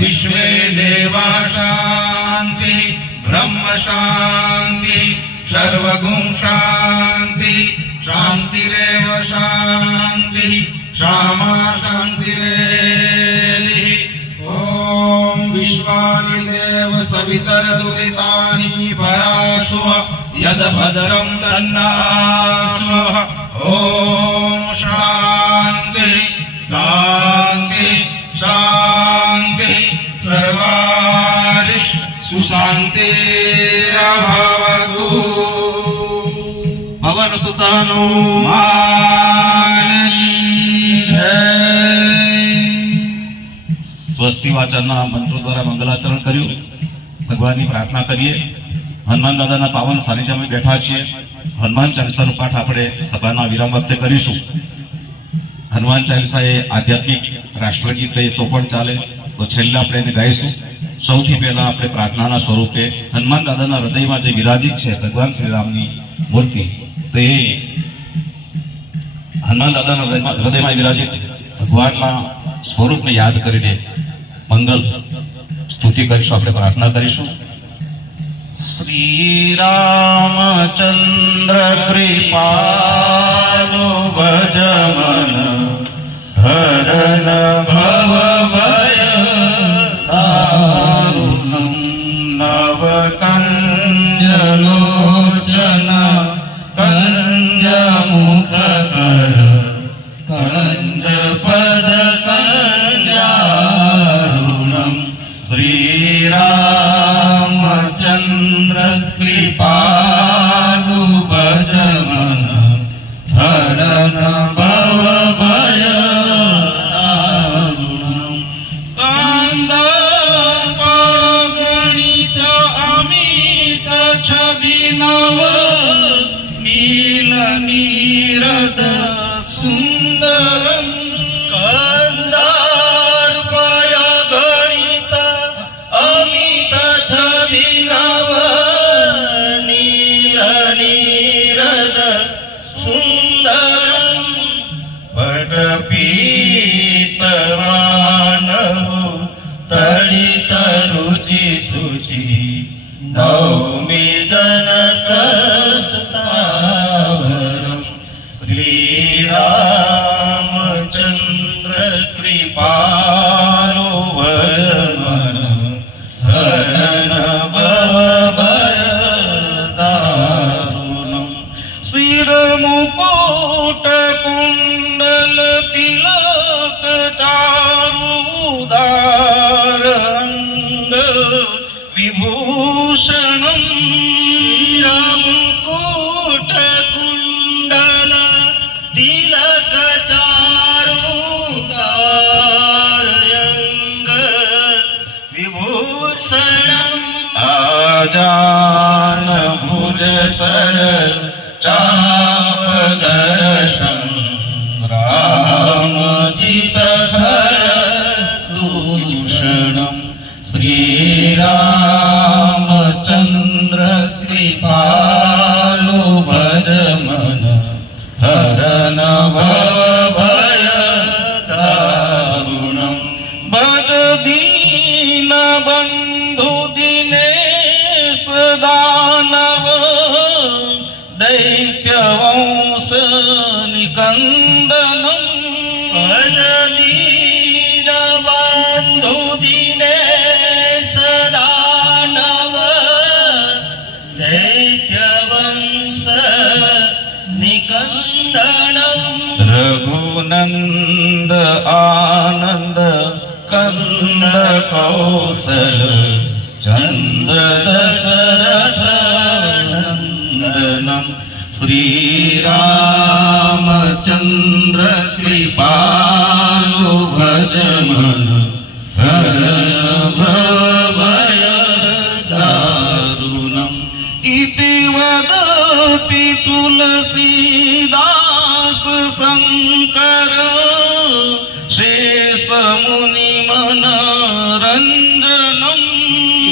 विश्वे देवा शान्ति ब्रह्म शान्ति सर्वगुण शान्ति शान्तिरेव शान्ति क्षमा शान्तिरेव। ॐ विश्वानिदेव सवितरदुरितानि पराशुव यद्भद्रं तन्नाशुव। ॐ शान्ति शान्ति शान्ति सर्वारिष्ट सुशान्तिर्भवतु। भवन सुतानो स्वस्ति वाचनना मंत्रो द्वारा मंगलाचरण कर्યું। ભગવાનની પ્રાર્થના કરીએ। હનુમાન દાદાના પાવન સાનિધ્યમાં બેઠા છીએ। હનુમાન ચાલીસાનો પાઠ આપણે સભાના વિરામ વખતે કરીશું। હનુમાન ચાલીસા એ આધ્યાત્મિક રાષ્ટ્રગીત કહીએ તો પણ ચાલે, તો છેલ્લે આપણે એને ગાઈશું। સૌથી પહેલા આપણે પ્રાર્થનાના સ્વરૂપે હનુમાન દાદાના હૃદયમાં જે વિરાજિત છે ભગવાન શ્રી રામની મૂર્તિ, તો એ હનુમાન દાદાના હૃદયમાં વિરાજિત ભગવાનના સ્વરૂપને યાદ કરીને મંગલ સ્તુતિ કરીશું, આપણે પ્રાર્થના કરીશું। શ્રી રામચંદ્ર કૃપાલો ભજમન હરણ ભવ ભય તારુણમ નવ કંજલોચન કંજ મુખ કર કંજ પદ કંજારુણમ શ્રી રામચંદ્ર કૃપાલુ ભજમન હરણ ભવ ભય તારુણમ કંદર્પ ગણિત અમિત છબિનવ નીલ નીરદ સુંદરમ કંદર્પય ગણિત અમિત છબિનવ નીલ નીરદ સુંદરમ પટપીતવાનહુ તડિત રુચિ શુચિ નૌમિ જનક સ્થાવરમ શ્રી રામચંદ્ર કૃપાલો વરમન હરણ ભવ ભય દારુણમ શિર મુકુટ કુંડલ તિલક ચારુદાર અંગ વિભૂષણમ શિર મુકુટ કુંડલ તિલક ચારુદાર અંગ વિભૂષણમ આજાન ભુજ સર ચાપધર સંગ્રામજિત ધર દૂષણમ શ્રી રામચંદ્ર કૃપાલુ ભજમન હરણ ભવ ભય દારુણમ ભજ દીન બંધુ દિનેશ દાનવ દૈત્ય વંશ નિકંદનમ ભજ દીન બંધુ દિનેશ દાનવ દૈત્ય વંશ નિકંદનમ રઘુનંદ આનંદ કંદ કૌશલ ચંદ્ર દશરથ નંદનમ શ્રી રામચંદ્ર કૃપાલુ ભજમન હરણ ભવ ભય દારુણમ ઇતિ વદતિ તુલસીદાસ શંકર શેષ મુનિ મનરંજનમ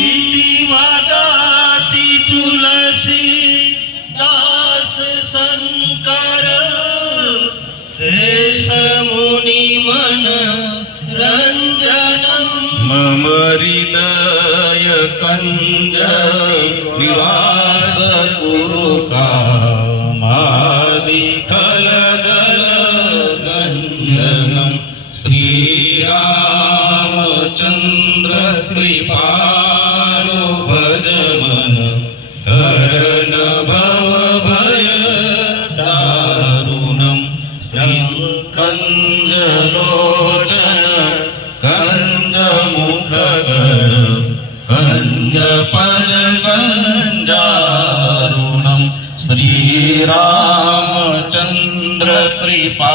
ઇતિ વદતિ તુલસીદાસ શંકર શેષ મુનિ મનરંજનમ मम हृदय कंज निवास कुरु कामादि खलदल गंजनम श्रीरामचंद्र कृपालो भज मन हरण भव भय दारुणम कंजलोचन कंज मुखकर कंज पद कंजारुणम श्रीरामचंद्र कृपा